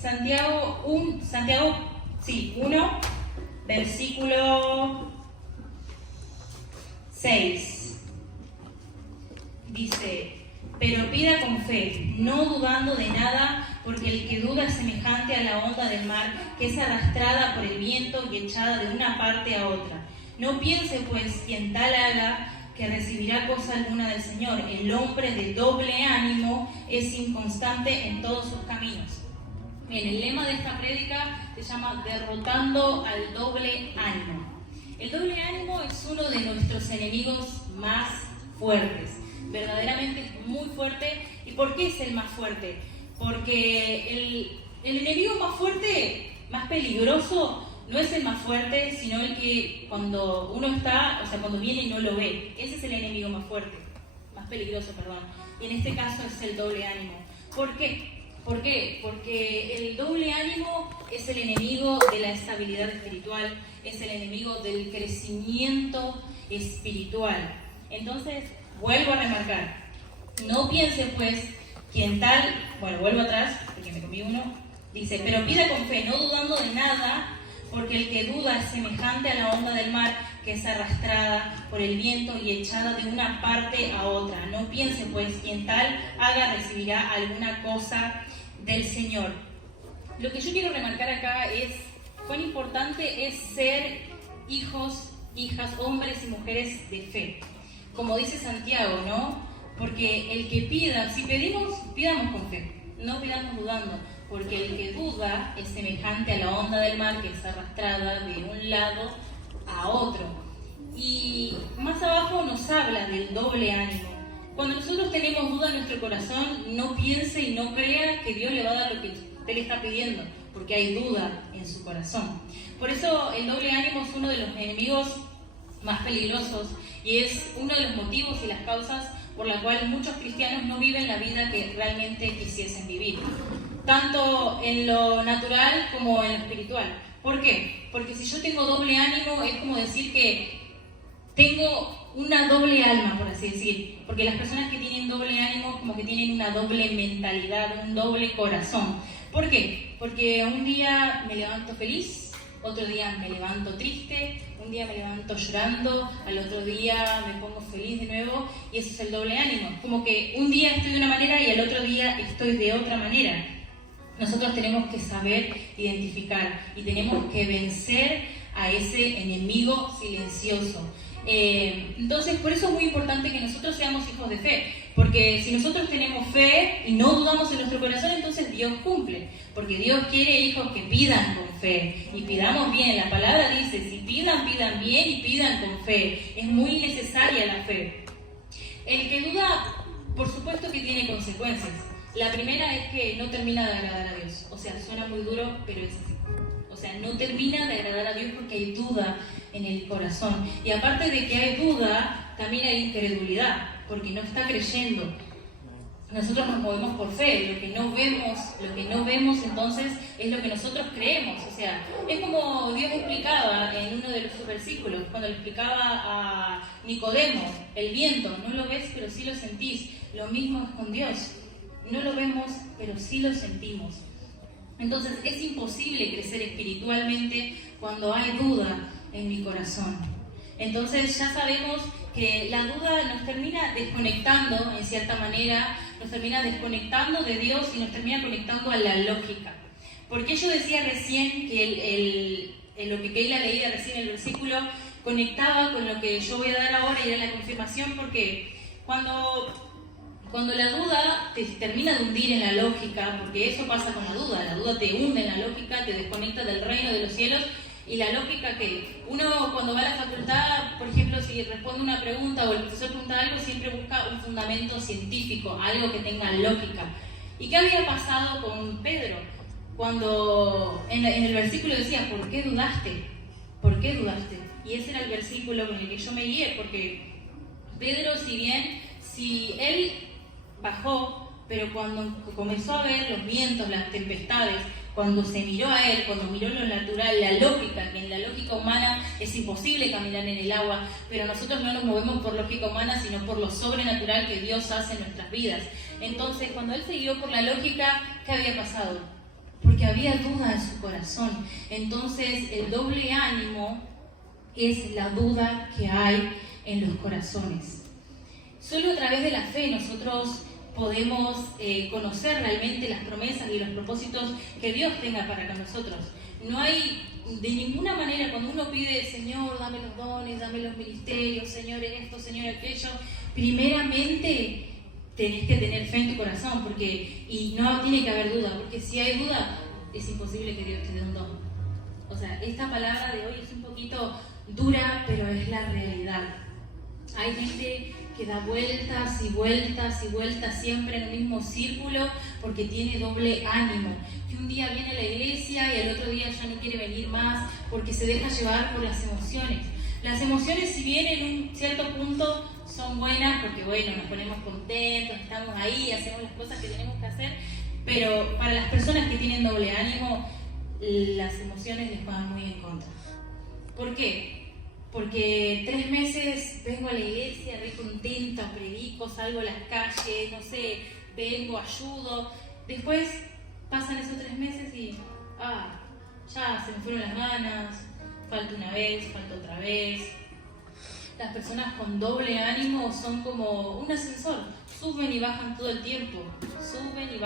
Santiago 1, versículo 6. Dice: pero pida con fe, no dudando de nada, porque el que duda es semejante a la onda del mar, que es arrastrada por el viento y echada de una parte a otra. No piense, pues, quien tal haga, que recibirá cosa alguna del Señor. El hombre de doble ánimo es inconstante en todos sus caminos. Bien, el lema de esta prédica se llama derrotando al doble ánimo. El doble ánimo es uno de nuestros enemigos más fuertes. Verdaderamente es muy fuerte. ¿Y por qué es el más fuerte? Porque el enemigo más fuerte, más peligroso, no es el más fuerte, sino el que cuando uno está, o sea, cuando viene y no lo ve. Ese es el enemigo más fuerte, más peligroso, perdón. Y en este caso es el doble ánimo. ¿Por qué? ¿Por qué? Porque el doble ánimo es el enemigo de la estabilidad espiritual, es el enemigo del crecimiento espiritual. Entonces, vuelvo a remarcar, no piense pues quien tal, bueno, vuelvo atrás, porque me comí uno, dice, pero pida con fe, no dudando de nada, porque el que duda es semejante a la onda del mar, que es arrastrada por el viento y echada de una parte a otra. No piense pues quien tal haga recibirá alguna cosa del Señor. Lo que yo quiero remarcar acá es cuán importante es ser hijos, hijas, hombres y mujeres de fe. Como dice Santiago, ¿no? Porque el que pida, si pedimos, pidamos con fe, no pidamos dudando, porque el que duda es semejante a la onda del mar que es arrastrada de un lado a otro. Y más abajo nos habla del doble ánimo. Cuando nosotros tenemos duda en nuestro corazón, no piense y no crea que Dios le va a dar lo que usted le está pidiendo, porque hay duda en su corazón. Por eso el doble ánimo es uno de los enemigos más peligrosos y es uno de los motivos y las causas por la cual muchos cristianos no viven la vida que realmente quisiesen vivir, tanto en lo natural como en lo espiritual. ¿Por qué? Porque si yo tengo doble ánimo es como decir que tengo una doble alma, por así decir, porque las personas que tienen doble ánimo como que tienen una doble mentalidad, un doble corazón. ¿Por qué? Porque un día me levanto feliz, otro día me levanto triste, un día me levanto llorando, al otro día me pongo feliz de nuevo, y eso es el doble ánimo. Como que un día estoy de una manera y al otro día estoy de otra manera. Nosotros tenemos que saber identificar y tenemos que vencer a ese enemigo silencioso. Entonces, por eso es muy importante que nosotros seamos hijos de fe, porque si nosotros tenemos fe y no dudamos en nuestro corazón, entonces Dios cumple, porque Dios quiere hijos que pidan con fe y pidamos bien. La palabra dice, si pidan, pidan bien y pidan con fe. Es muy necesaria la fe. El que duda, por supuesto que tiene consecuencias. La primera es que no termina de agradar a Dios. O sea, suena muy duro, pero es así. O sea, no termina de agradar a Dios porque hay duda en el corazón. Y aparte de que hay duda, también hay incredulidad, porque no está creyendo. Nosotros nos movemos por fe, lo que no vemos entonces es lo que nosotros creemos. O sea, es como Dios explicaba en uno de sus versículos, cuando le explicaba a Nicodemo, el viento, no lo ves pero sí lo sentís. Lo mismo es con Dios, no lo vemos pero sí lo sentimos. Entonces es imposible crecer espiritualmente cuando hay duda en mi corazón. Entonces ya sabemos que la duda nos termina desconectando, en cierta manera, nos termina desconectando de Dios y nos termina conectando a la lógica. Porque yo decía recién que lo que Keila leía recién el versículo conectaba con lo que yo voy a dar ahora y era la confirmación, porque cuando la duda te termina de hundir en la lógica, porque eso pasa con la duda te hunde en la lógica, te desconecta del reino de los cielos. Y la lógica que uno cuando va a la facultad, por ejemplo, si responde una pregunta o el profesor pregunta algo, siempre busca un fundamento científico, algo que tenga lógica. ¿Y qué había pasado con Pedro? Cuando en el versículo decía, ¿por qué dudaste? ¿Por qué dudaste? Y ese era el versículo con el que yo me guié, porque Pedro, si él bajó, pero cuando comenzó a ver los vientos, las tempestades, cuando se miró a él, cuando miró lo natural, la lógica, que en la lógica humana es imposible caminar en el agua, pero nosotros no nos movemos por lógica humana, sino por lo sobrenatural que Dios hace en nuestras vidas. Entonces, cuando él siguió por la lógica, ¿qué había pasado? Porque había duda en su corazón. Entonces, el doble ánimo es la duda que hay en los corazones. Solo a través de la fe nosotros podemos conocer realmente las promesas y los propósitos que Dios tenga para con nosotros. No hay de ninguna manera, cuando uno pide, Señor, dame los dones, dame los ministerios, Señor, esto, Señor, aquello, primeramente tenés que tener fe en tu corazón, y no tiene que haber duda, porque si hay duda, es imposible que Dios te dé un don. O sea, esta palabra de hoy es un poquito dura, pero es la realidad. Hay gente que da vueltas y vueltas y vueltas siempre en el mismo círculo porque tiene doble ánimo. Que un día viene a la iglesia y al otro día ya no quiere venir más porque se deja llevar por las emociones. Las emociones, si bien en un cierto punto son buenas porque bueno, nos ponemos contentos, estamos ahí, hacemos las cosas que tenemos que hacer, pero para las personas que tienen doble ánimo, las emociones les van muy en contra. ¿Por qué? Porque 3 meses vengo a la iglesia, re contenta, predico, salgo a las calles, no sé, vengo, ayudo. Después pasan esos 3 meses y, ya se me fueron las ganas, falta una vez, falta otra vez. Las personas con doble ánimo son como un ascensor, suben y bajan todo el tiempo, suben y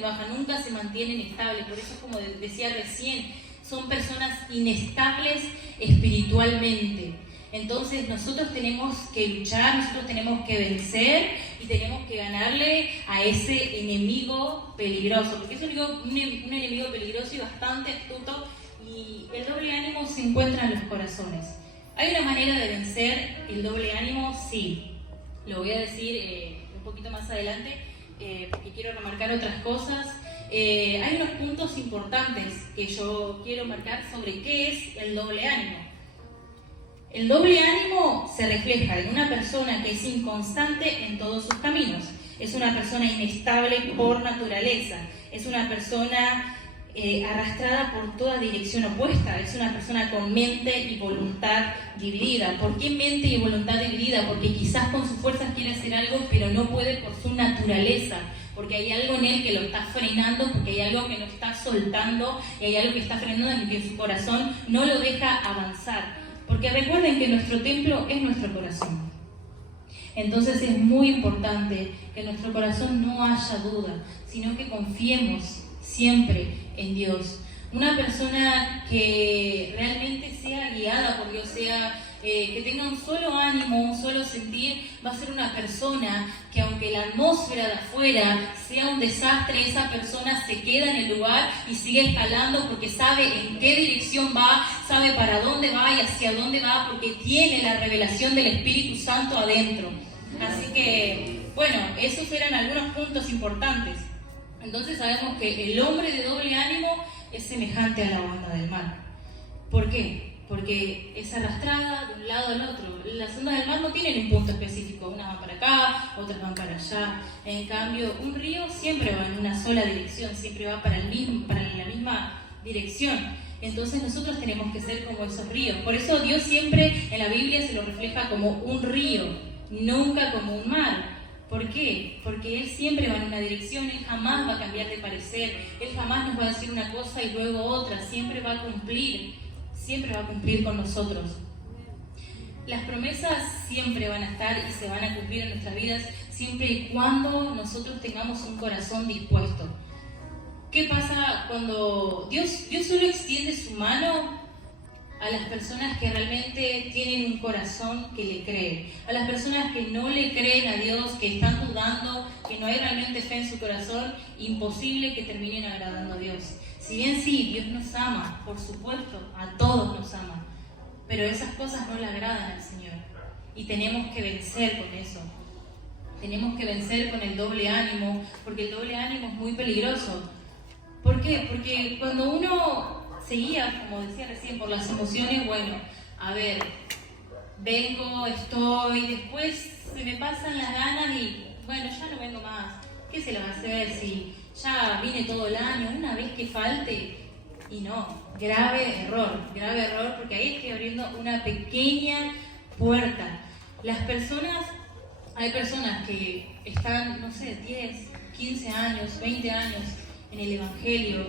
bajan, nunca se mantienen estables. Por eso, como decía recién, son personas inestables espiritualmente. Entonces nosotros tenemos que luchar, nosotros tenemos que vencer y tenemos que ganarle a ese enemigo peligroso, porque es un enemigo peligroso y bastante astuto, y el doble ánimo se encuentra en los corazones. ¿Hay una manera de vencer el doble ánimo? Sí. Lo voy a decir un poquito más adelante, porque quiero remarcar otras cosas. Hay unos puntos importantes que yo quiero marcar sobre qué es el doble ánimo. El doble ánimo se refleja en una persona que es inconstante en todos sus caminos. Es una persona inestable por naturaleza. Es una persona arrastrada por toda dirección opuesta. Es una persona con mente y voluntad dividida. ¿Por qué mente y voluntad dividida? Porque quizás con sus fuerzas quiere hacer algo, pero no puede por su naturaleza. Porque hay algo en él que lo está frenando, porque hay algo que lo está soltando, y hay algo que está frenando en que su corazón no lo deja avanzar. Porque recuerden que nuestro templo es nuestro corazón. Entonces es muy importante que en nuestro corazón no haya duda, sino que confiemos siempre en Dios. Una persona que realmente sea guiada por Dios, que tenga un solo ánimo, un solo sentir, va a ser una persona que, aunque la atmósfera de afuera sea un desastre, esa persona se queda en el lugar y sigue escalando porque sabe en qué dirección va, sabe para dónde va y hacia dónde va, porque tiene la revelación del Espíritu Santo adentro. Así que, bueno, esos eran algunos puntos importantes. Entonces sabemos que el hombre de doble ánimo es semejante a la onda del mar. ¿Por qué? Porque es arrastrada de un lado al otro. Las ondas del mar no tienen un punto específico, unas van para acá, otras van para allá. En cambio, un río siempre va en una sola dirección, siempre va para la misma dirección. Entonces nosotros tenemos que ser como esos ríos. Por eso Dios siempre en la Biblia se lo refleja como un río, nunca como un mar. ¿Por qué? Porque Él siempre va en una dirección, Él jamás va a cambiar de parecer, Él jamás nos va a decir una cosa y luego otra, siempre va a cumplir con nosotros. Las promesas siempre van a estar y se van a cumplir en nuestras vidas, siempre y cuando nosotros tengamos un corazón dispuesto. ¿Qué pasa cuando Dios solo extiende su mano a las personas que realmente tienen un corazón que le cree? A las personas que no le creen a Dios, que están dudando, que no hay realmente fe en su corazón, imposible que terminen agradando a Dios. Si bien sí, Dios nos ama, por supuesto, a todos nos ama, pero esas cosas no le agradan al Señor. Y tenemos que vencer con eso. Tenemos que vencer con el doble ánimo, porque el doble ánimo es muy peligroso. ¿Por qué? Porque cuando uno se guía, como decía recién, por las emociones, bueno, a ver, vengo, estoy, después se me pasan las ganas y, bueno, ya no vengo más. ¿Qué se le va a hacer si ya vine todo el año, una vez que falte? Y no, grave error, porque ahí estoy abriendo una pequeña puerta. Las personas Hay personas que están, no sé, 10, 15 años, 20 años en el Evangelio,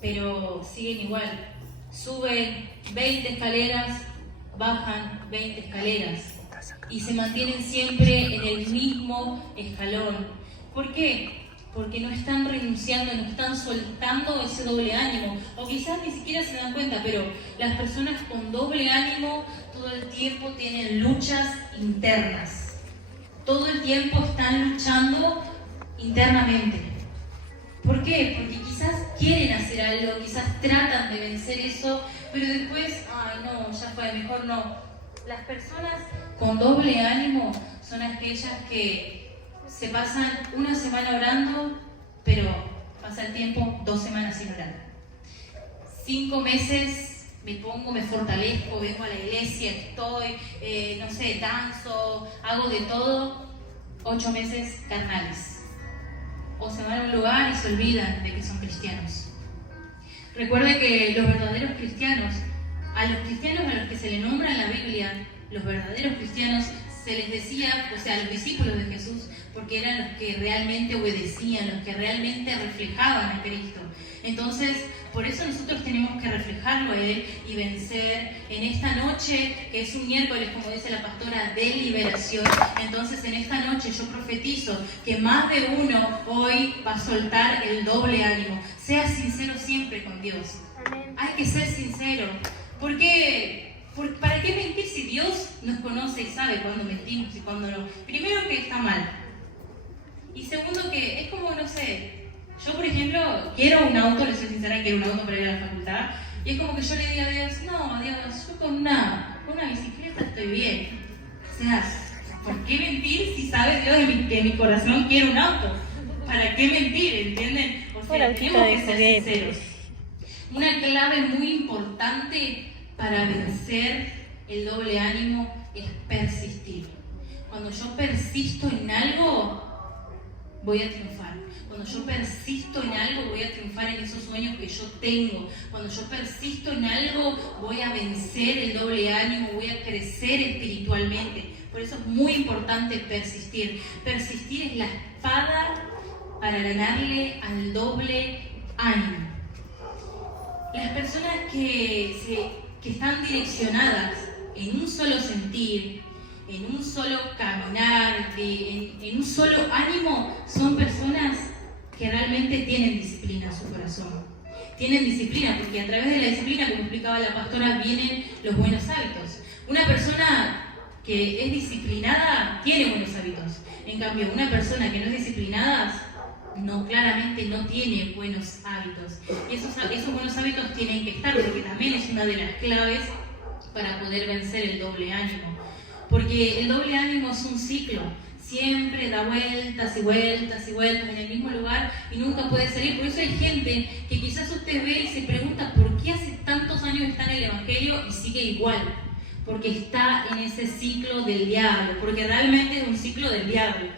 pero siguen igual. Suben 20 escaleras, bajan 20 escaleras y se mantienen siempre en el mismo escalón. ¿Por qué? Porque no están renunciando, no están soltando ese doble ánimo. O quizás ni siquiera se dan cuenta, pero las personas con doble ánimo todo el tiempo tienen luchas internas. Todo el tiempo están luchando internamente. ¿Por qué? Porque quizás quieren hacer algo, quizás tratan de vencer eso, pero después, ay no, ya fue, mejor no. Las personas con doble ánimo son aquellas que se pasan una semana orando, pero pasa el tiempo 2 semanas sin orar. 5 meses me pongo, me fortalezco, vengo a la iglesia, estoy, no sé, danzo, hago de todo. 8 meses carnales. O se van a un lugar y se olvidan de que son cristianos. Recuerde que los verdaderos cristianos, a los cristianos a los que se le nombra en la Biblia, los verdaderos cristianos, se les decía, o sea, a los discípulos de Jesús, porque eran los que realmente obedecían, los que realmente reflejaban a Cristo. Entonces, por eso nosotros tenemos que reflejarlo a Él y vencer en esta noche, que es un miércoles, como dice la pastora, de liberación. Entonces, en esta noche yo profetizo que más de uno hoy va a soltar el doble ánimo. Sea sincero siempre con Dios. Amén. Hay que ser sincero. ¿Por qué? ¿Para qué mentir si Dios nos conoce y sabe cuándo mentimos y cuándo no? Primero, que está mal. Y segundo, que es como, no sé, yo por ejemplo quiero un auto, les soy sincera, quiero un auto para ir a la facultad, y es como que yo le digo a Dios, no, Dios, yo con una bicicleta estoy bien. O sea, ¿por qué mentir si sabe Dios que mi corazón quiere un auto? ¿Para qué mentir? ¿Entienden? O sea, tenemos que ser sinceros. Una clave muy importante para vencer el doble ánimo es persistir. Cuando yo persisto en algo, voy a triunfar. Cuando yo persisto en algo, voy a triunfar en esos sueños que yo tengo. Cuando yo persisto en algo, voy a vencer el doble ánimo, voy a crecer espiritualmente. Por eso es muy importante persistir. Persistir es la espada para ganarle al doble ánimo. Las personas que están direccionadas en un solo sentir, en un solo caminar, en un solo ánimo, son personas que realmente tienen disciplina en su corazón. Tienen disciplina porque a través de la disciplina, como explicaba la pastora, vienen los buenos hábitos. Una persona que es disciplinada tiene buenos hábitos. En cambio, una persona que no es disciplinada, claramente no tiene buenos hábitos. Y esos buenos hábitos tienen que estar, porque también es una de las claves para poder vencer el doble ánimo. Porque el doble ánimo es un ciclo, siempre da vueltas y vueltas y vueltas en el mismo lugar y nunca puede salir. Por eso hay gente que quizás usted ve y se pregunta por qué hace tantos años está en el Evangelio y sigue igual. Porque está en ese ciclo del diablo, porque realmente es un ciclo del diablo.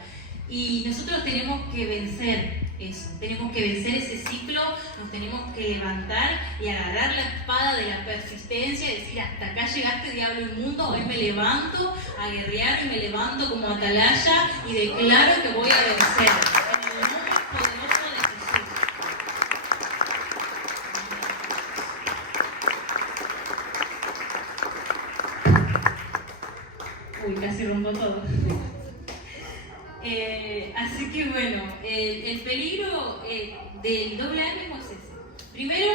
Y nosotros tenemos que vencer eso, tenemos que vencer ese ciclo, nos tenemos que levantar y agarrar la espada de la persistencia y decir, hasta acá llegaste, diablo inmundo, hoy me levanto a guerrear y me levanto como atalaya y declaro que voy a vencer. En el nombre poderoso de Jesús. Uy, casi rompo todo. Así que bueno, el peligro del doble ánimo es ese. Primero,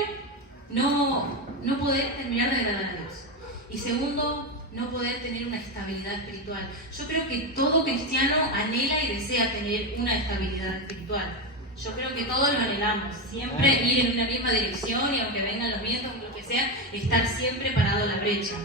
no poder terminar de agradar a Dios. Y segundo, no poder tener una estabilidad espiritual. Yo creo que todo cristiano anhela y desea tener una estabilidad espiritual. Yo creo que todos lo anhelamos. Siempre ir en una misma dirección y aunque vengan los vientos o lo que sea, estar siempre parado a la brecha.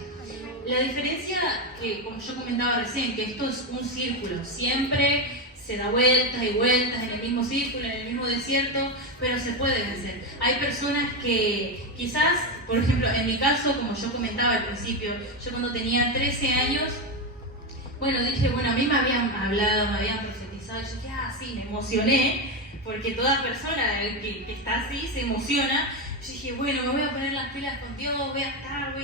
La diferencia que, como yo comentaba recién, que esto es un círculo, siempre se da vueltas y vueltas en el mismo círculo, en el mismo desierto, pero se puede vencer. Hay personas que quizás, por ejemplo, en mi caso, como yo comentaba al principio, yo cuando tenía 13 años, dije, a mí me habían hablado, me habían profetizado, y yo dije, sí, me emocioné, porque toda persona que está así se emociona. Yo dije, me voy a poner las pilas con Dios, voy a estar,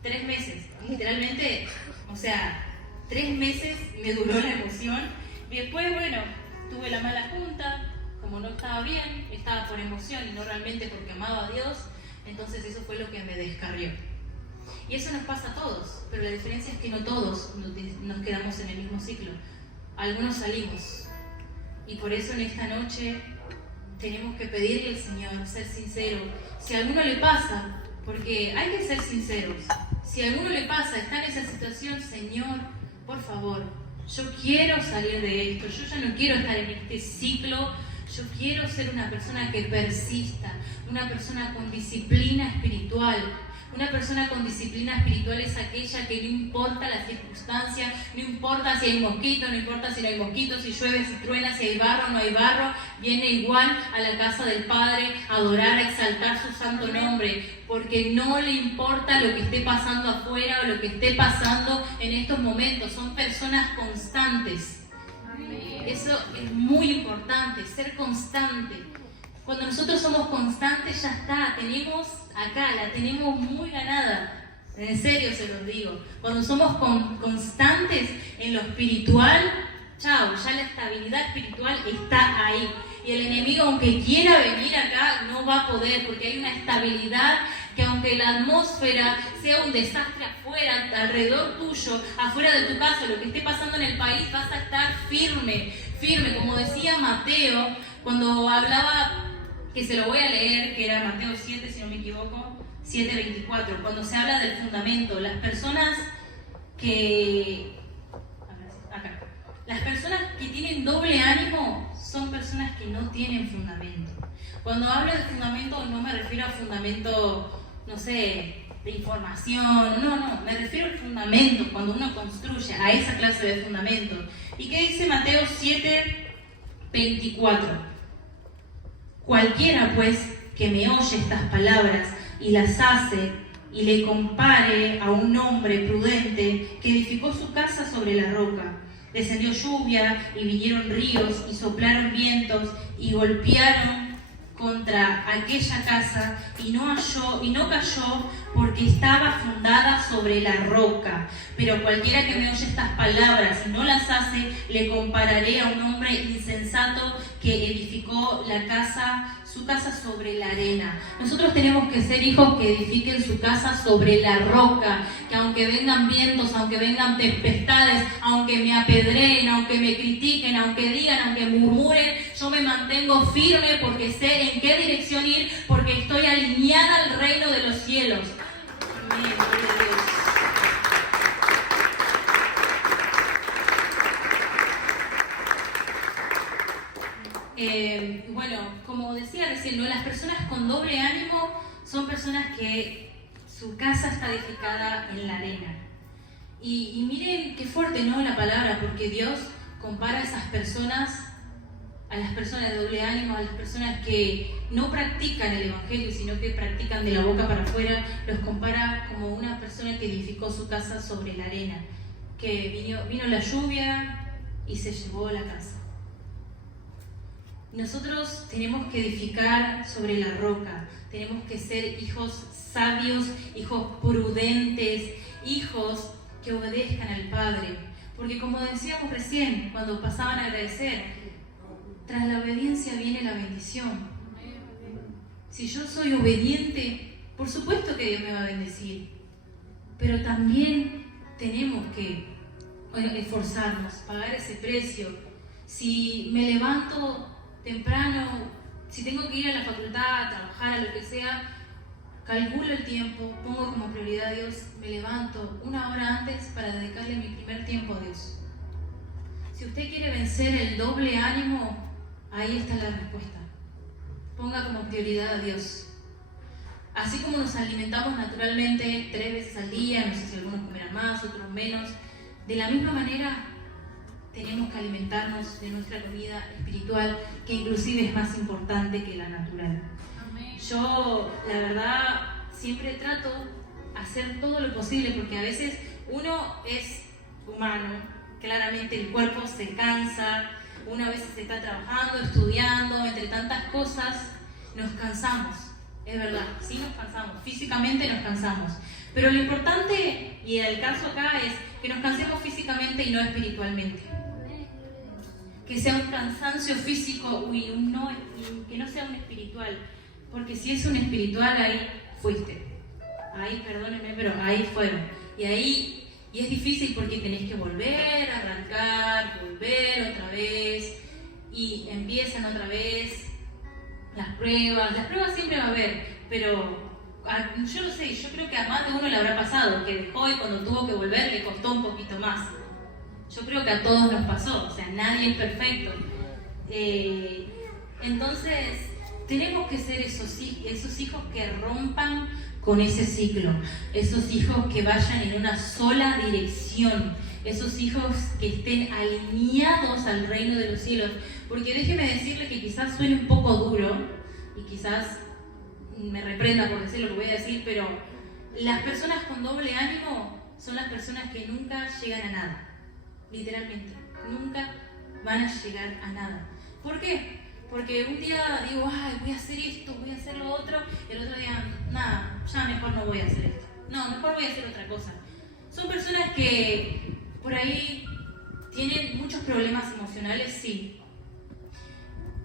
3 meses, literalmente, 3 meses me duró la emoción. Y después, bueno, tuve la mala junta, como no estaba bien, estaba por emoción y no realmente porque amaba a Dios, entonces eso fue lo que me descarrió. Y eso nos pasa a todos, pero la diferencia es que no todos nos quedamos en el mismo ciclo. Algunos salimos. Y por eso en esta noche tenemos que pedirle al Señor, ser sinceros. Si a alguno le pasa, porque hay que ser sinceros, si a alguno le pasa, está en esa situación, Señor, por favor, yo quiero salir de esto, yo ya no quiero estar en este ciclo, yo quiero ser una persona que persista, una persona con disciplina espiritual. Una persona con disciplina espiritual es aquella que no importa la circunstancia, no importa si hay mosquito, no importa si no hay mosquito, si llueve, si truena, si hay barro, no hay barro, viene igual a la casa del Padre a adorar, a exaltar su santo nombre, porque no le importa lo que esté pasando afuera o lo que esté pasando en estos momentos. Son personas constantes. Eso es muy importante, ser constante. Cuando nosotros somos constantes, ya está, tenemos acá, la tenemos muy ganada. En serio se los digo. Cuando somos constantes en lo espiritual, chao, ya la estabilidad espiritual está ahí. Y el enemigo, aunque quiera venir acá, no va a poder, porque hay una estabilidad que aunque la atmósfera sea un desastre afuera, alrededor tuyo, afuera de tu casa, lo que esté pasando en el país, vas a estar firme, firme. Como decía Mateo, cuando hablaba, que se lo voy a leer, que era Mateo 7, si no me equivoco, 7:24, cuando se habla del fundamento, las personas que tienen doble ánimo son personas que no tienen fundamento. Cuando hablo de fundamento no me refiero a fundamento, no sé, de información, no, me refiero al fundamento, cuando uno construye a esa clase de fundamento. ¿Y qué dice Mateo 7:24? Cualquiera, pues, que me oye estas palabras y las hace, y le compare a un hombre prudente que edificó su casa sobre la roca. Descendió lluvia y vinieron ríos y soplaron vientos y golpearon contra aquella casa y no cayó porque estaba fundada sobre la roca. Pero cualquiera que me oye estas palabras y no las hace, le compararé a un hombre insensato que edificó su casa sobre la arena. Nosotros tenemos que ser hijos que edifiquen su casa sobre la roca, que aunque vengan vientos, aunque vengan tempestades, aunque me apedreen, aunque me critiquen, aunque digan, aunque murmuren, yo me mantengo firme porque sé en qué dirección ir, porque estoy alineada al reino de los cielos. Amén, gloria a Dios. Bueno, como decía recién, ¿no? Las personas con doble ánimo son personas que su casa está edificada en la arena. Y miren qué fuerte, ¿no? La palabra, porque Dios compara a esas personas, a las personas de doble ánimo, a las personas que no practican el evangelio, sino que practican de la boca para afuera, los compara como una persona que edificó su casa sobre la arena, que vino la lluvia y se llevó la casa. Nosotros tenemos que edificar sobre la roca, tenemos que ser hijos sabios, hijos prudentes, hijos que obedezcan al Padre. Porque como decíamos recién, cuando pasaban a agradecer, tras la obediencia viene la bendición. Si yo soy obediente, por supuesto que Dios me va a bendecir, pero también tenemos que esforzarnos, pagar ese precio. Si me levanto temprano, si tengo que ir a la facultad, a trabajar, a lo que sea, calculo el tiempo, pongo como prioridad a Dios, me levanto 1 hora antes para dedicarle mi primer tiempo a Dios. Si usted quiere vencer el doble ánimo, ahí está la respuesta. Ponga como prioridad a Dios. Así como nos alimentamos naturalmente 3 veces al día, no sé si algunos comerán más, otros menos, de la misma manera tenemos que alimentarnos de nuestra comida espiritual, que inclusive es más importante que la natural. Amén. Yo, la verdad, siempre trato de hacer todo lo posible, porque a veces uno es humano, claramente el cuerpo se cansa, uno a veces está trabajando, estudiando, entre tantas cosas, nos cansamos, es verdad, sí nos cansamos, físicamente nos cansamos. Pero lo importante, y el caso acá es que nos cansemos físicamente y no espiritualmente. Que sea un cansancio físico y que no sea un espiritual. Porque si es un espiritual, ahí fuiste. Ahí, perdónenme, pero ahí fueron. Y es difícil porque tenés que volver a arrancar, volver otra vez. Y empiezan otra vez las pruebas. Las pruebas siempre va a haber, pero yo lo sé, yo creo que a más de uno le habrá pasado, que dejó y cuando tuvo que volver le costó un poquito más. Yo creo que a todos nos pasó, o sea, nadie es perfecto. Entonces, tenemos que ser esos hijos que rompan con ese ciclo, esos hijos que vayan en una sola dirección, esos hijos que estén alineados al reino de los cielos. Porque déjeme decirle que quizás suene un poco duro y quizás me reprenda por decir lo que voy a decir, pero las personas con doble ánimo son las personas que nunca llegan a nada. Literalmente, nunca van a llegar a nada. ¿Por qué? Porque un día digo, ay, voy a hacer esto, voy a hacer lo otro, y el otro día, nada, ya mejor no voy a hacer esto. No, mejor voy a hacer otra cosa. Son personas que por ahí tienen muchos problemas emocionales, sí.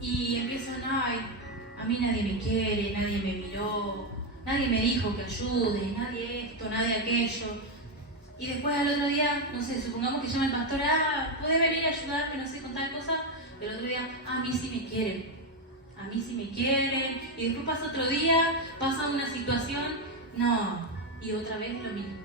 Y empiezan, ay, a mí nadie me quiere, nadie me miró, nadie me dijo que ayude, nadie esto, nadie aquello. Y después al otro día, no sé, supongamos que llama el pastor, ¿puede venir a ayudarme, no sé, con tal cosa? El otro día, a mí sí me quieren, a mí sí me quieren. Y después pasa otro día, pasa una situación, no, y otra vez lo mismo.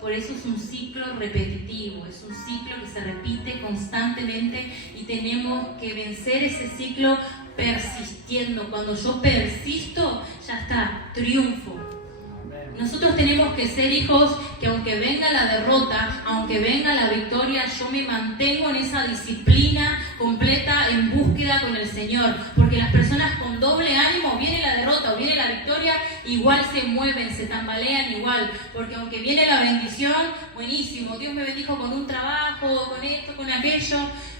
Por eso es un ciclo repetitivo, es un ciclo que se repite constantemente y tenemos que vencer ese ciclo persistiendo. Cuando yo persisto, ya está, triunfo. Nosotros tenemos que ser hijos que aunque venga la derrota, aunque venga la victoria, yo me mantengo en esa disciplina completa en búsqueda con el Señor. Porque las personas con doble ánimo, viene la derrota o viene la victoria, igual se mueven, se tambalean igual. Porque aunque viene la bendición, buenísimo, Dios me bendijo con un trabajo, con esto, con aquello,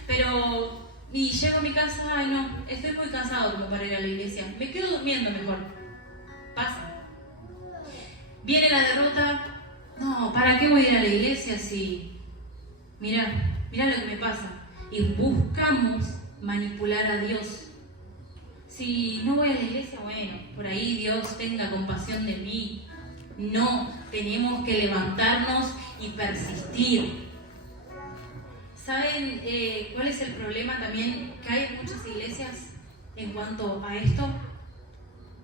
pero y llego a mi casa, ay no, estoy muy cansado como para ir a la iglesia, me quedo durmiendo mejor. Pasa. Viene la derrota, no, ¿para qué voy a ir a la iglesia si... Mirá lo que me pasa. Y buscamos manipular a Dios. Si no voy a la iglesia, bueno, por ahí Dios tenga compasión de mí. No, tenemos que levantarnos y persistir. ¿Saben cuál es el problema también que hay en muchas iglesias en cuanto a esto?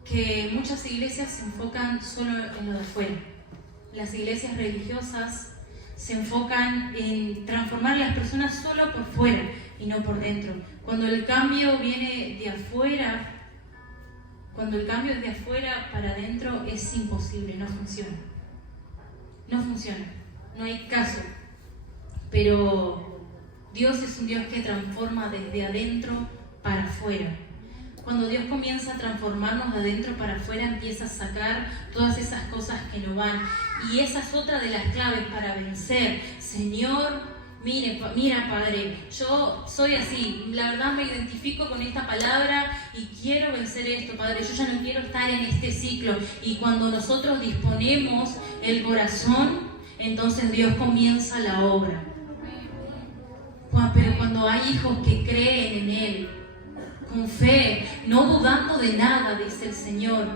Que muchas iglesias se enfocan solo en lo de afuera. Las iglesias religiosas se enfocan en transformar a las personas solo por fuera y no por dentro. Cuando el cambio viene de afuera, cuando el cambio es de afuera para adentro, es imposible, no funciona. No funciona, no hay caso. Pero Dios es un Dios que transforma desde adentro para afuera. Cuando Dios comienza a transformarnos de adentro para afuera, empieza a sacar todas esas cosas que no van. Y esa es otra de las claves para vencer. Señor, mira Padre, yo soy así, la verdad me identifico con esta palabra y quiero vencer esto, Padre. Yo ya no quiero estar en este ciclo. Y cuando nosotros disponemos el corazón, entonces Dios comienza la obra. Pero cuando hay hijos que creen en Él, con fe, no dudando de nada, dice el Señor.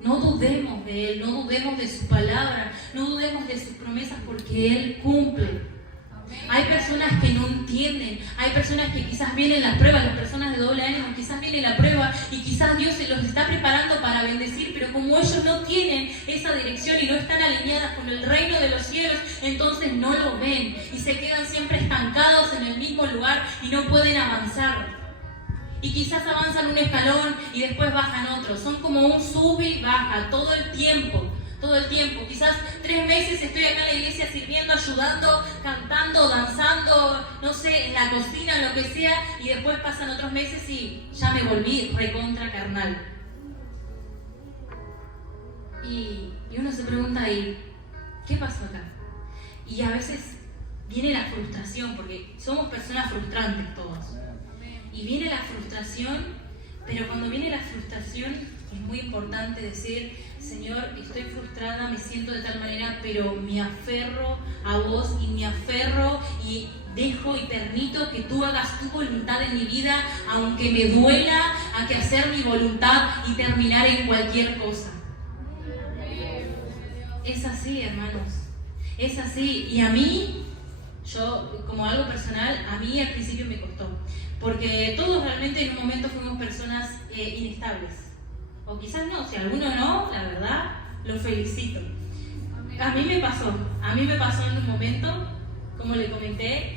No dudemos de Él, no dudemos de su palabra, no dudemos de sus promesas porque Él cumple. Hay personas que no entienden, hay personas que quizás vienen las pruebas, las personas de doble ánimo, quizás viene la prueba y quizás Dios se los está preparando para bendecir, pero como ellos no tienen esa dirección y no están alineadas con el reino de los cielos, entonces no lo ven y se quedan siempre estancados en el mismo lugar y no pueden avanzar. Y quizás avanzan un escalón y después bajan otro. Son como un sube y baja todo el tiempo. Quizás 3 meses estoy acá en la iglesia sirviendo, ayudando, cantando, danzando, no sé, en la cocina, lo que sea, y después pasan otros meses y ya me volví recontra carnal. Y uno se pregunta ahí, ¿qué pasó acá? Y a veces viene la frustración, porque somos personas frustrantes todos. Y viene la frustración, pero cuando viene la frustración es muy importante decir, Señor, estoy frustrada, me siento de tal manera, pero me aferro a vos y me aferro y dejo y permito que tú hagas tu voluntad en mi vida, aunque me duela, a que hacer mi voluntad y terminar en cualquier cosa. Es así, hermanos, es así. Y a mí, yo, como algo personal, a mí al principio me costó, porque todos realmente en un momento fuimos personas inestables. O quizás no, si alguno no, la verdad, lo felicito. A mí me pasó en un momento, como le comenté,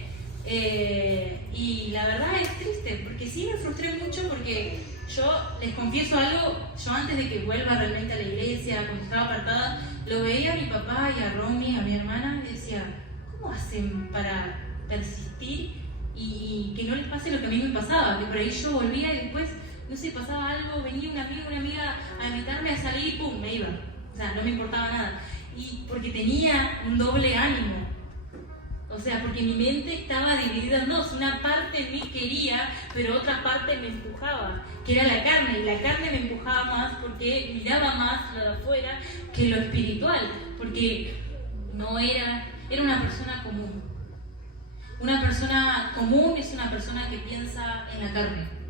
y la verdad es triste, porque sí me frustré mucho, porque yo les confieso algo, yo antes de que vuelva realmente a la iglesia, cuando estaba apartada, lo veía a mi papá y a Romy, a mi hermana, y decía, ¿cómo hacen para persistir y que no les pase lo que a mí me pasaba? Que por ahí yo volvía y después, no sé, pasaba algo, venía un amigo, una amiga a invitarme a salir y pum, me iba. O sea, no me importaba nada. Y porque tenía un doble ánimo. O sea, porque mi mente estaba dividida en dos. Una parte en mí quería, pero otra parte me empujaba, que era la carne. Y la carne me empujaba más porque miraba más lo de afuera que lo espiritual. Porque no era una persona común. Una persona común es una persona que piensa en la carne.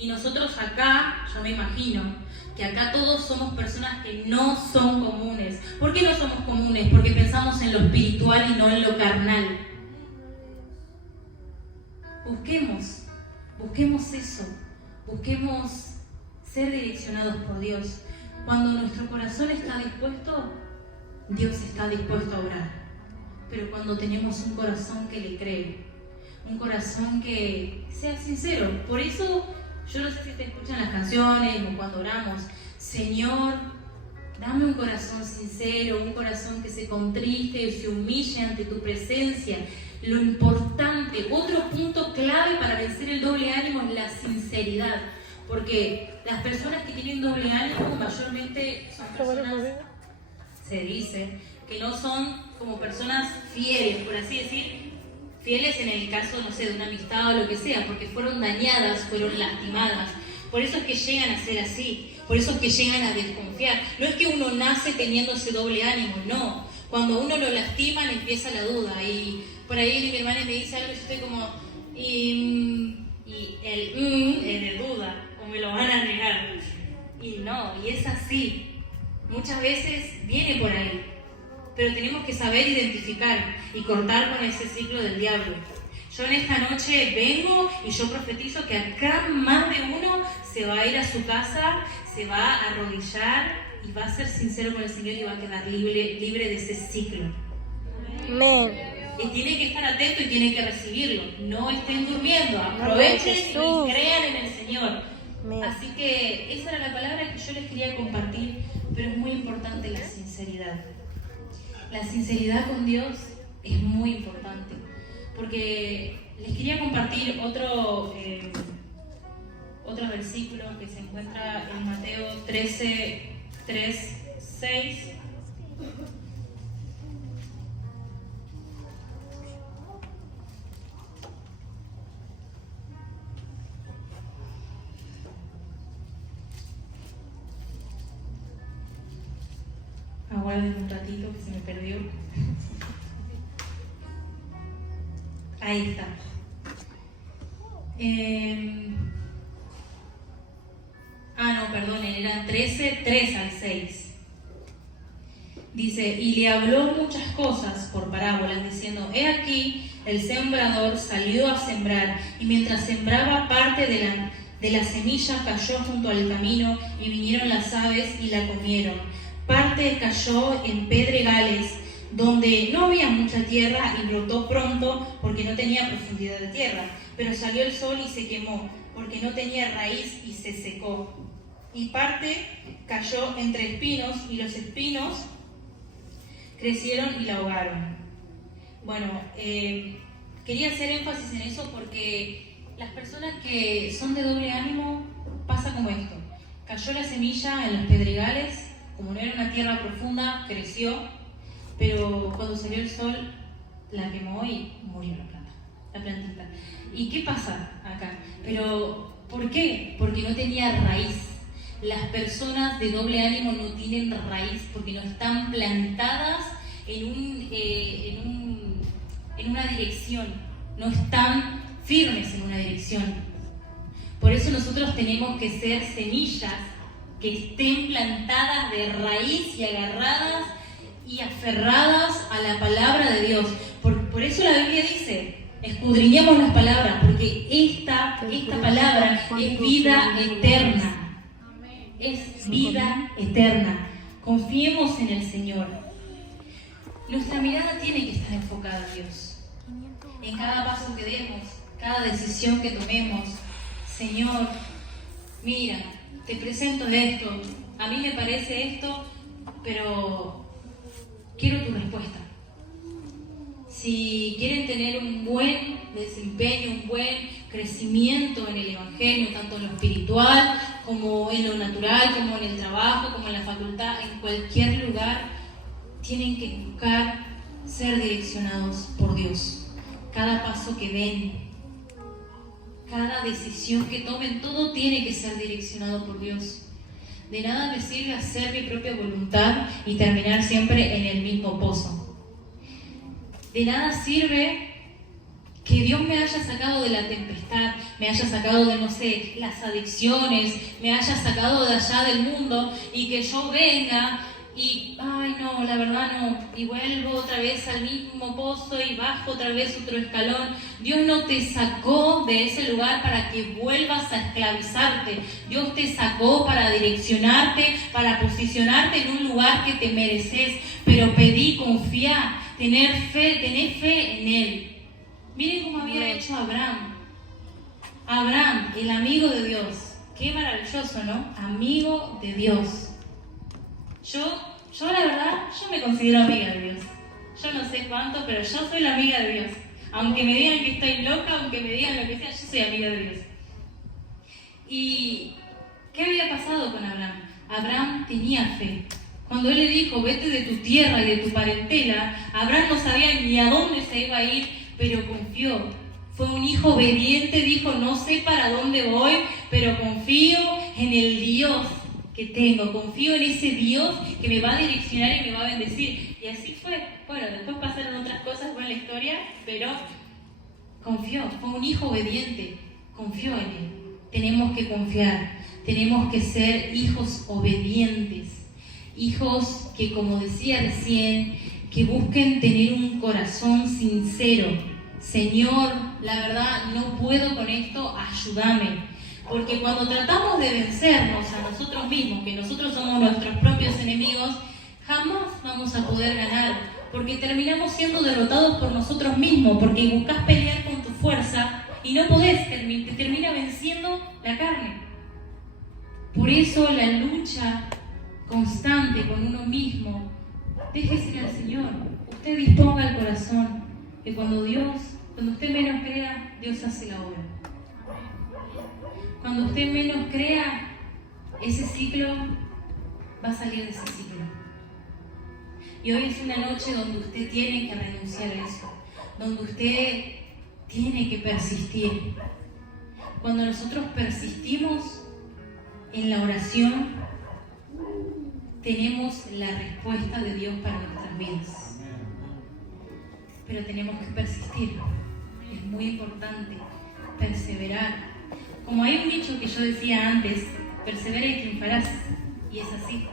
Y nosotros acá, yo me imagino, que acá todos somos personas que no son comunes. ¿Por qué no somos comunes? Porque pensamos en lo espiritual y no en lo carnal. Busquemos eso. Busquemos ser direccionados por Dios. Cuando nuestro corazón está dispuesto, Dios está dispuesto a orar. Pero cuando tenemos un corazón que le cree, un corazón que sea sincero, por eso yo no sé si te escuchan las canciones o cuando oramos, Señor, dame un corazón sincero, un corazón que se contriste y se humille ante tu presencia. Lo importante, otro punto clave para vencer el doble ánimo es la sinceridad, porque las personas que tienen doble ánimo mayormente son personas, se dice, que no son como personas fieles, por así decir, fieles en el caso, no sé, de una amistad o lo que sea, porque fueron dañadas, fueron lastimadas. Por eso es que llegan a ser así, por eso es que llegan a desconfiar. No es que uno nace teniendo ese doble ánimo, no. Cuando uno lo lastiman empieza la duda, y por ahí mi hermana me dice algo y yo estoy como, y el es de duda, o me lo van a negar. Y no, y es así. Muchas veces viene por ahí. Pero tenemos que saber identificar y cortar con ese ciclo del diablo. Yo en esta noche vengo y yo profetizo que acá más de uno se va a ir a su casa, se va a arrodillar y va a ser sincero con el Señor y va a quedar libre de ese ciclo. Amén. Y tiene que estar atento y tiene que recibirlo. No estén durmiendo, aprovechen y crean en el Señor. Amén. Así que esa era la palabra que yo les quería compartir, pero es muy importante la sinceridad. La sinceridad con Dios es muy importante, porque les quería compartir otro versículo que se encuentra en Mateo 13, 3, 6. Aguarden un ratito que se me perdió. Ahí está. No, perdonen, eran 13, 3 al 6. Dice, y le habló muchas cosas por parábolas, diciendo, he aquí, el sembrador salió a sembrar, y mientras sembraba parte de la semilla cayó junto al camino, y vinieron las aves y la comieron. Parte cayó en pedregales, donde no había mucha tierra y brotó pronto porque no tenía profundidad de tierra. Pero salió el sol y se quemó, porque no tenía raíz y se secó. Y parte cayó entre espinos, y los espinos crecieron y la ahogaron. Bueno, quería hacer énfasis en eso porque las personas que son de doble ánimo pasa como esto. Cayó la semilla en los pedregales. Como no era una tierra profunda, creció, pero cuando salió el sol, la quemó y murió la plantita. ¿Y qué pasa acá? Pero, ¿por qué? Porque no tenía raíz. las personas de doble ánimo no tienen raíz porque no están plantadas en una dirección, no están firmes en una dirección. Por eso nosotros tenemos que ser semillas que estén plantadas de raíz y agarradas y aferradas a la palabra de Dios. Por eso la Biblia dice, escudriñemos las palabras, porque esta palabra es vida eterna. Es vida eterna. Confiemos en el Señor. Nuestra mirada tiene que estar enfocada en Dios. En cada paso que demos, cada decisión que tomemos. Señor, mira, te presento esto. A mí me parece esto, pero quiero tu respuesta. Si quieren tener un buen desempeño, un buen crecimiento en el Evangelio, tanto en lo espiritual, como en lo natural, como en el trabajo, como en la facultad, en cualquier lugar, tienen que buscar ser direccionados por Dios. Cada paso que den, cada decisión que tomen, todo tiene que ser direccionado por Dios. De nada me sirve hacer mi propia voluntad y terminar siempre en el mismo pozo. De nada sirve que Dios me haya sacado de la tempestad, me haya sacado de, no sé, las adicciones, me haya sacado de allá del mundo y que yo venga y, ay no, la verdad no, y vuelvo otra vez al mismo pozo y bajo otra vez otro escalón. Dios no te sacó de ese lugar para que vuelvas a esclavizarte. Dios te sacó para direccionarte, para posicionarte en un lugar que te mereces. Pero pedí, confía, tener fe en Él. Miren cómo había hecho Abraham. Abraham, el amigo de Dios. Qué maravilloso, ¿no? Amigo de Dios. Yo la verdad, yo me considero amiga de Dios. Yo no sé cuánto, pero yo soy la amiga de Dios. Aunque me digan que estoy loca, aunque me digan lo que sea, yo soy amiga de Dios. ¿Y qué había pasado con Abraham? Abraham tenía fe. Cuando él le dijo, vete de tu tierra y de tu parentela, Abraham no sabía ni a dónde se iba a ir, pero confió. Fue un hijo obediente, dijo, no sé para dónde voy, pero confío en el Dios que tengo, confío en ese Dios que me va a direccionar y me va a bendecir. Y así fue. Bueno, después pasaron otras cosas en la historia, pero confió, fue un hijo obediente, confió en Él. Tenemos que confiar, tenemos que ser hijos obedientes, hijos que, como decía recién, que busquen tener un corazón sincero. Señor, la verdad no puedo con esto, ayúdame. Porque cuando tratamos de vencernos a nosotros mismos, que nosotros somos nuestros propios enemigos, jamás vamos a poder ganar, porque terminamos siendo derrotados por nosotros mismos, porque buscas pelear con tu fuerza y no podés, te termina venciendo la carne. Por eso la lucha constante con uno mismo, déjese al Señor, usted disponga el corazón, que cuando usted menos crea, Dios hace la obra. Cuando usted menos crea, ese ciclo va a salir de ese ciclo. Y hoy es una noche donde usted tiene que renunciar a eso, donde usted tiene que persistir. Cuando nosotros persistimos en la oración, tenemos la respuesta de Dios para nuestras vidas. Pero tenemos que persistir. Es muy importante perseverar. Como hay un dicho que yo decía antes, persevera y triunfarás. Y es así.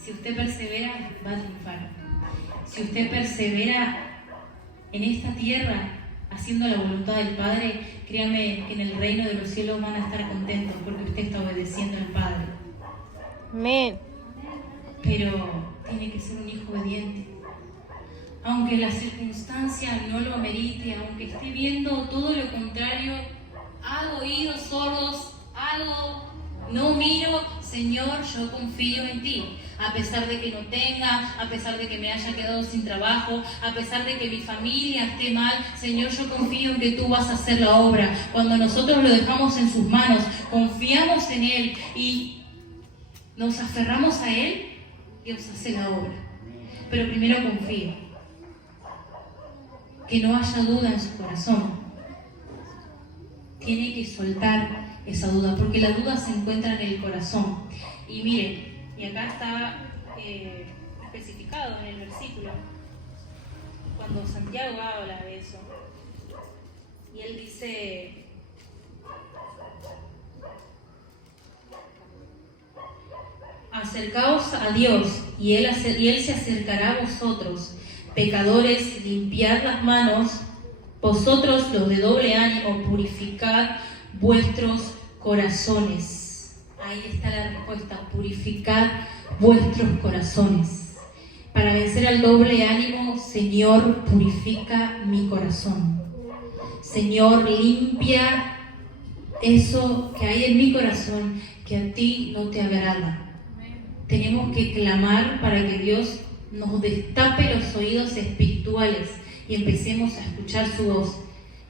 Si usted persevera, va a triunfar. Si usted persevera en esta tierra, haciendo la voluntad del Padre, créame que en el reino de los cielos van a estar contentos porque usted está obedeciendo al Padre. Amén. Pero tiene que ser un hijo obediente. Aunque la circunstancia no lo amerite, aunque esté viendo todo lo contrario, hago oídos sordos, no miro, Señor, yo confío en ti. A pesar de que no tenga, a pesar de que me haya quedado sin trabajo, a pesar de que mi familia esté mal, Señor, yo confío en que tú vas a hacer la obra. Cuando nosotros lo dejamos en sus manos, confiamos en Él y nos aferramos a Él, Dios hace la obra. Pero primero confío. Que no haya duda en su corazón. Tiene que soltar esa duda, porque la duda se encuentra en el corazón. Y miren, y acá está especificado en el versículo, cuando Santiago habla de eso, y él dice: acercaos a Dios, y él se acercará a vosotros. Pecadores, limpiad las manos, vosotros los de doble ánimo, purificad vuestros corazones. Ahí está la respuesta: purificad vuestros corazones. Para vencer al doble ánimo, Señor, purifica mi corazón. Señor, limpia eso que hay en mi corazón que a ti no te agrada. Tenemos que clamar para que Dios nos destape los oídos espirituales y empecemos a escuchar su voz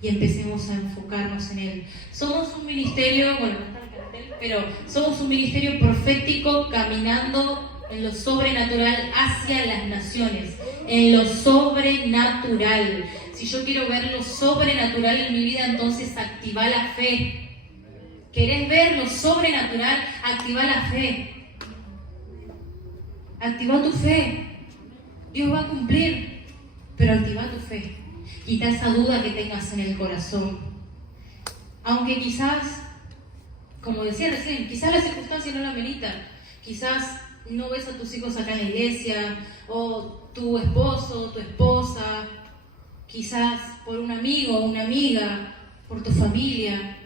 y empecemos a enfocarnos en Él. Somos un ministerio, bueno, no está el cartel, pero somos un ministerio profético caminando en lo sobrenatural hacia las naciones, en lo sobrenatural. Si yo quiero ver lo sobrenatural en mi vida, entonces activa la fe. ¿Querés ver lo sobrenatural? Activa la fe. Activa tu fe. Dios va a cumplir, pero activa tu fe. Quita esa duda que tengas en el corazón. Aunque quizás, como decía recién, quizás la circunstancia no la amerita. Quizás no ves a tus hijos acá en la iglesia, o tu esposo, o tu esposa, quizás por un amigo o una amiga, por tu familia.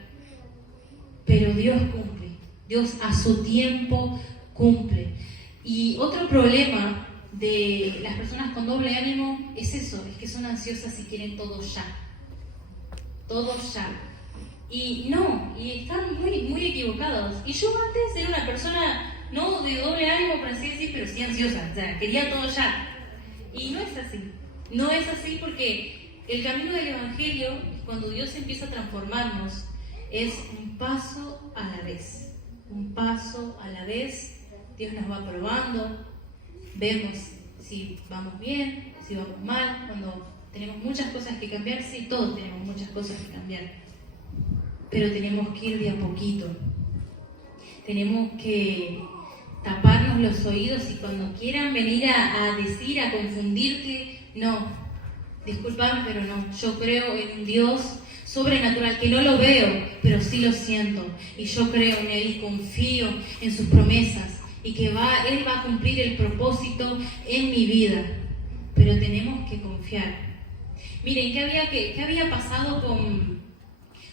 Pero Dios cumple. Dios a su tiempo cumple. Y otro problema de las personas con doble ánimo es eso, es que son ansiosas y quieren todo ya. Todo ya. Y están muy equivocados. Y yo antes era una persona, no de doble ánimo, por así decir, pero sí ansiosa. O sea, quería todo ya. Y no es así. No es así porque el camino del Evangelio, cuando Dios empieza a transformarnos, es un paso a la vez. Un paso a la vez. Dios nos va probando, vemos si vamos bien, si vamos mal, cuando tenemos muchas cosas que cambiar, sí, todos tenemos muchas cosas que cambiar, pero tenemos que ir de a poquito, tenemos que taparnos los oídos y cuando quieran venir a decir, a confundirte, no, disculpame, pero no, yo creo en un Dios sobrenatural, que no lo veo, pero sí lo siento, y yo creo en Él y confío en sus promesas, y que Él va a cumplir el propósito en mi vida, pero tenemos que confiar. Miren, ¿qué había pasado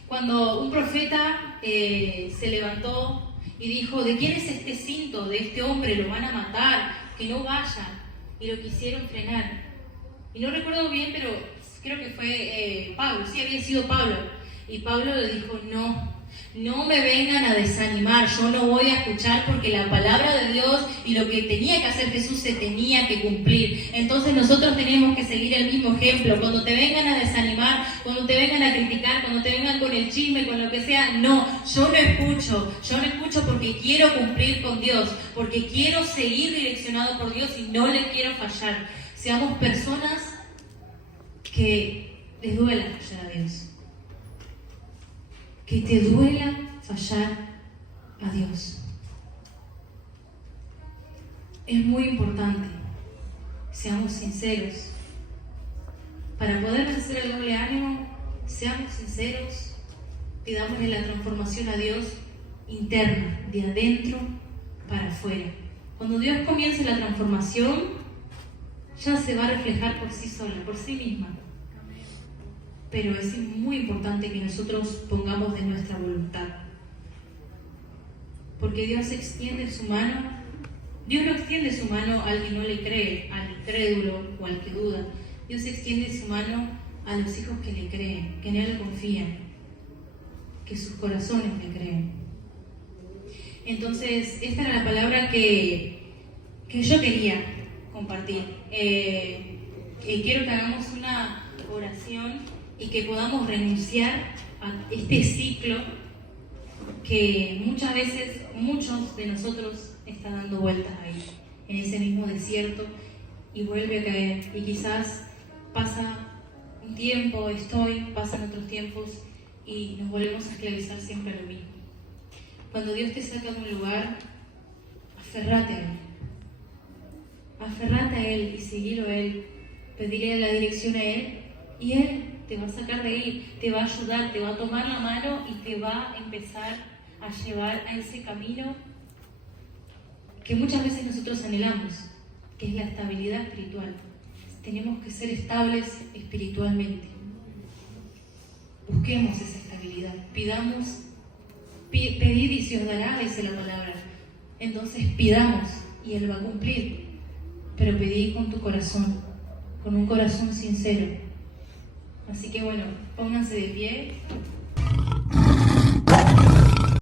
cuando un profeta se levantó y dijo: ¿de quién es este cinto? De este hombre, lo van a matar, que no vaya, y lo quisieron frenar. Y no recuerdo bien, pero creo que fue Pablo, sí había sido Pablo, y Pablo le dijo: no me vengan a desanimar, yo no voy a escuchar porque la palabra de Dios y lo que tenía que hacer Jesús se tenía que cumplir. Entonces nosotros tenemos que seguir el mismo ejemplo. Cuando te vengan a desanimar, cuando te vengan a criticar, cuando te vengan con el chisme, con lo que sea, no, yo no escucho porque quiero cumplir con Dios, porque quiero seguir direccionado por Dios y no le quiero fallar. Seamos personas que les duela fallar a Dios. Que te duela fallar a Dios. Es muy importante, seamos sinceros. Para poder vencer el doble ánimo, seamos sinceros, pidámosle la transformación a Dios interna, de adentro para afuera. Cuando Dios comience la transformación, ya se va a reflejar por sí sola, por sí misma. Pero es muy importante que nosotros pongamos de nuestra voluntad. Porque Dios extiende su mano. Dios no extiende su mano al que no le cree, al incrédulo o al que duda. Dios extiende su mano a los hijos que le creen, que en Él confían, que sus corazones le creen. Entonces, esta era la palabra que yo quería compartir. Quiero que hagamos una oración y que podamos renunciar a este ciclo que muchas veces, muchos de nosotros están dando vueltas ahí, en ese mismo desierto, y vuelve a caer. Y quizás pasa un tiempo, pasan otros tiempos, y nos volvemos a esclavizar siempre a lo mismo. Cuando Dios te saca de un lugar, aferrate a Él. Aferrate a Él y seguilo a Él. Pedirle la dirección a Él y Él te va a sacar de ahí, te va a ayudar, te va a tomar la mano y te va a empezar a llevar a ese camino que muchas veces nosotros anhelamos, que es la estabilidad espiritual. Tenemos que ser estables espiritualmente. Busquemos esa estabilidad, pidamos, pedid y se os dará, dice la palabra. Entonces pidamos y Él va a cumplir, pero pedid con tu corazón, con un corazón sincero. Así que bueno, pónganse de pie.